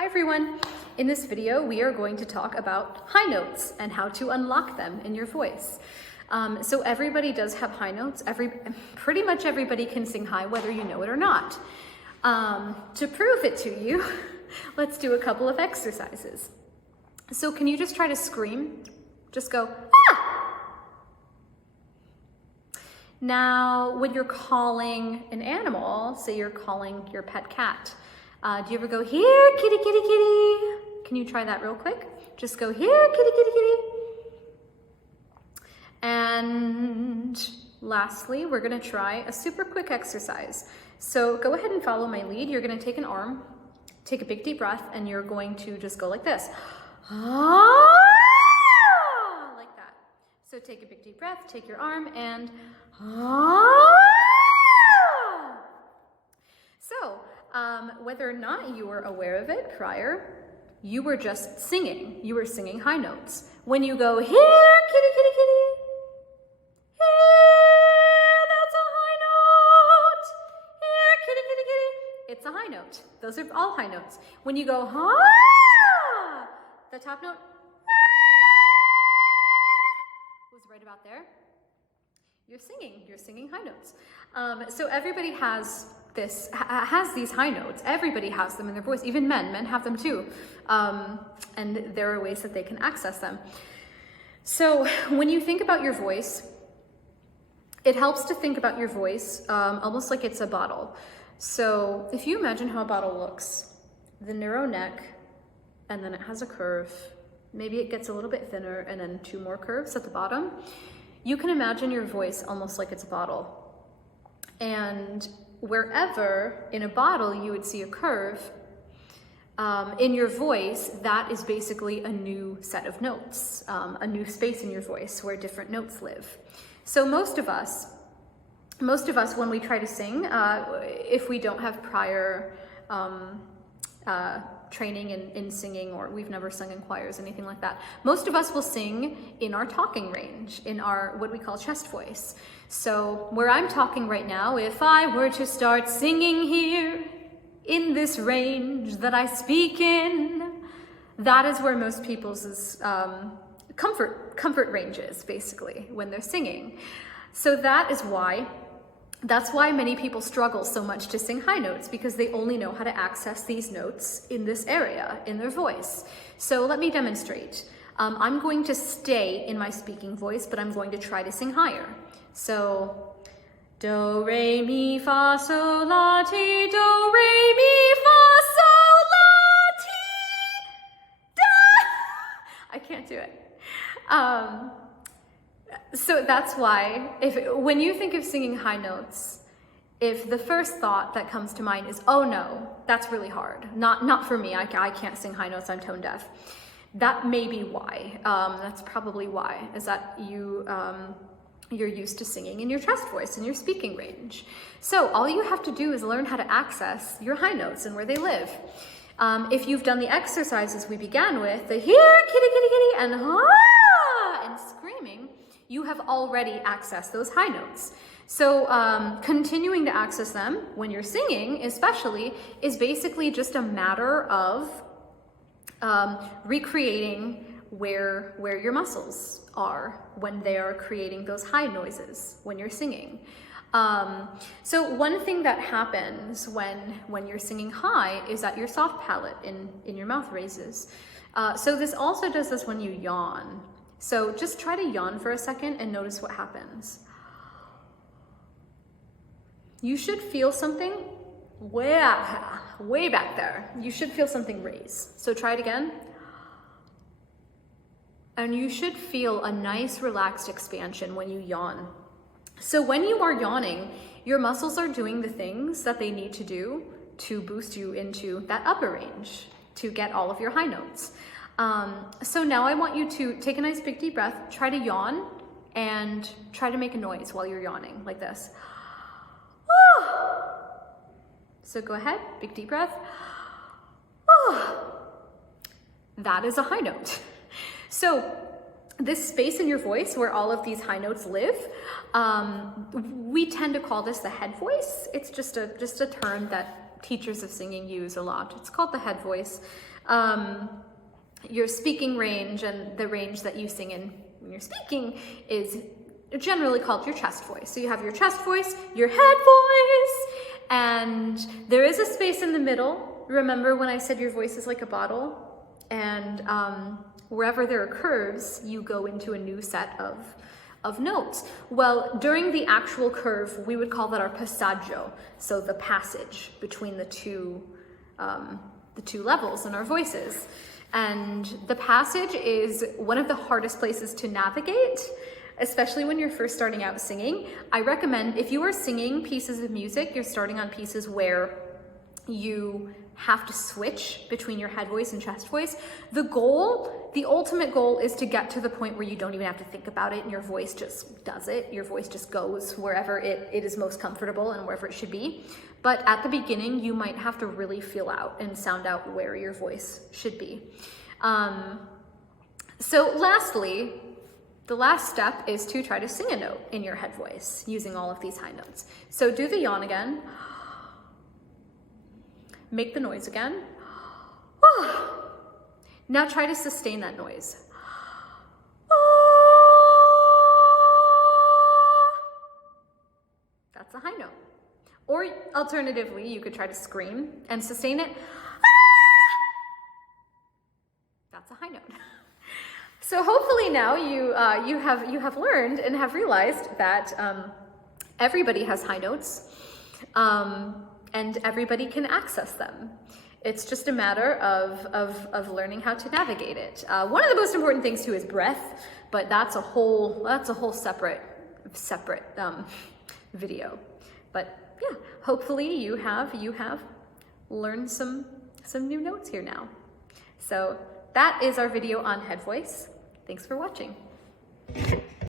Hi everyone! In this video, we are going to talk about high notes and how to unlock them in your voice. So everybody does have high notes. Pretty much everybody can sing high, whether you know it or not. To prove it to you, let's do a couple of exercises. So can you just try to scream? Just go, ah! Now, when you're calling an animal, say you're calling your pet cat, do you ever go, here, kitty, kitty, kitty? Can you try that real quick? Just go, here, kitty, kitty, kitty. And lastly, we're gonna try a super quick exercise. So go ahead and follow my lead. You're gonna take an arm, take a big deep breath, and you're going to just go like this. Ah! Like that. So take a big deep breath, take your arm, and ah! So, whether or not you were aware of it prior, you were just singing. You were singing high notes. When you go, here, kitty, kitty, kitty, here, that's a high note. Here, kitty, kitty, kitty, it's a high note. Those are all high notes. When you go, ha, the top note was right about there. You're singing high notes. So everybody has these high notes. Everybody has them in their voice. Even men have them too. And there are ways that they can access them. So when you think about your voice, it helps to think about your voice almost like it's a bottle. So if you imagine how a bottle looks, the narrow neck, and then it has a curve. Maybe it gets a little bit thinner and then two more curves at the bottom. You can imagine your voice almost like it's a bottle. And wherever in a bottle you would see a curve, in your voice, that is basically a new set of notes, a new space in your voice where different notes live. So most of us, when we try to sing, if we don't have prior training in singing, or we've never sung in choirs, anything like that, most of us will sing in our talking range, in our what we call chest voice. So where I'm talking right now, if I were to start singing here in this range that I speak in, that is where most people's comfort range is, basically, when they're singing. So that's why many people struggle so much to sing high notes, because they only know how to access these notes in this area, in their voice. So let me demonstrate. I'm going to stay in my speaking voice, but I'm going to try to sing higher. So, do, re, mi, fa, sol, la, ti, do, re, mi, fa, sol, la, ti, da. I can't do it. So that's why, when you think of singing high notes, if the first thought that comes to mind is, oh no, that's really hard. Not for me, I can't sing high notes, I'm tone deaf. That may be why. That's probably why, is that you're used to singing in your chest voice, in your speaking range. So all you have to do is learn how to access your high notes and where they live. If you've done the exercises we began with, the here, kitty, kitty, kitty, and ah, and screaming, you have already accessed those high notes. So continuing to access them when you're singing, especially, is basically just a matter of recreating where your muscles are when they are creating those high noises when you're singing. So one thing that happens when you're singing high is that your soft palate in your mouth raises. So this also does this when you yawn. So just try to yawn for a second and notice what happens. You should feel something way back there. You should feel something raise. So try it again. And you should feel a nice relaxed expansion when you yawn. So when you are yawning, your muscles are doing the things that they need to do to boost you into that upper range, to get all of your high notes. So now I want you to take a nice big deep breath, try to yawn, and try to make a noise while you're yawning, like this. So go ahead, big deep breath. That is a high note. So this space in your voice where all of these high notes live, we tend to call this the head voice. It's just a term that teachers of singing use a lot. It's called the head voice. Your speaking range and the range that you sing in when you're speaking is generally called your chest voice. So you have your chest voice, your head voice, and there is a space in the middle. Remember when I said your voice is like a bottle? And wherever there are curves, you go into a new set of notes. Well, during the actual curve, we would call that our passaggio, so the passage between the two levels in our voices. And the passage is one of the hardest places to navigate, especially when you're first starting out singing. I recommend, if you are singing pieces of music, you're starting on pieces where you have to switch between your head voice and chest voice. The ultimate goal is to get to the point where you don't even have to think about it and your voice just does it. Your voice just goes wherever it is most comfortable and wherever it should be. But at the beginning, you might have to really feel out and sound out where your voice should be. So lastly, the last step is to try to sing a note in your head voice using all of these high notes. So do the yawn again. Make the noise again. Now try to sustain that noise. That's a high note. Or alternatively, you could try to scream and sustain it. That's a high note. So hopefully now you have learned and have realized that everybody has high notes, and everybody can access them. It's just a matter of learning how to navigate it. One of the most important things too is breath, but that's a whole separate video. But yeah, hopefully you have learned some new notes here now. So that is our video on head voice. Thanks for watching.